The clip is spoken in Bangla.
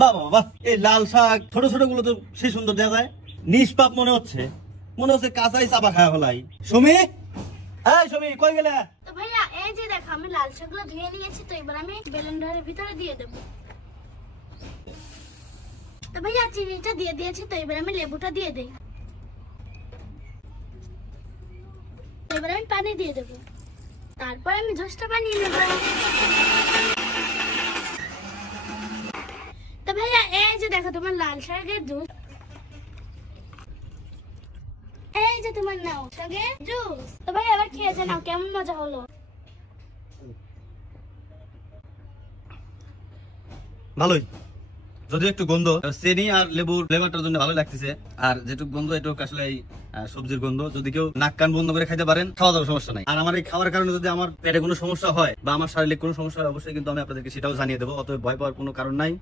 বাবা বাবা, এই লাল শাক ছোট ছোট গুলো তো সেই সুন্দর দেখা যায়। নিষ্পাপ মনে হচ্ছে কাঁচাই চাপা খাওয়া ফেলাই। সুমি, হ্যাঁ সুমি, কই গেলে? তো ভাইয়া এই যে দেখো আমি লাল শাকগুলো ধুয়ে নিয়েছি, তো এবার আমি ব্লেন্ডারের ভিতরে দিয়ে দেবো। তো ভাইয়া চিনিটা দিয়ে দিয়েছি, তো এবার আমি লেবুটা দিয়ে দেই। এবার আমি পানি দিয়ে দেবো, তারপর আমি জুসটা বানিয়ে নেব। তো ভাইয়া এই যে দেখো তোমার লাল শাকের জুস, এই যে তোমার নাও শাকের জুস। তো ভাই আবার খেয়েছে নাও, কেমন মজা হলো? ভালোই, যদিও একটু গন্ধ, চিনি আর লেবুর ফ্লেভারটার জন্য ভালো লাগতেছে। আর যেটুকু গন্ধ এটুকু আসলে এই সবজির গন্ধ। যদি কেউ নাক কান বন্ধ করে খাইতে পারেন, খাওয়া দাওয়ার সমস্যা নাই। আর আমার এই খাওয়ার কারণে যদি আমার পেটে কোনো সমস্যা হয় বা আমার শারীরিক কোনো সমস্যা হয়, অবশ্যই কিন্তু আমি আপনাদেরকে সেটাও জানিয়ে দেবো। অতএব ভয় পাওয়ার কোনো কারণ নাই।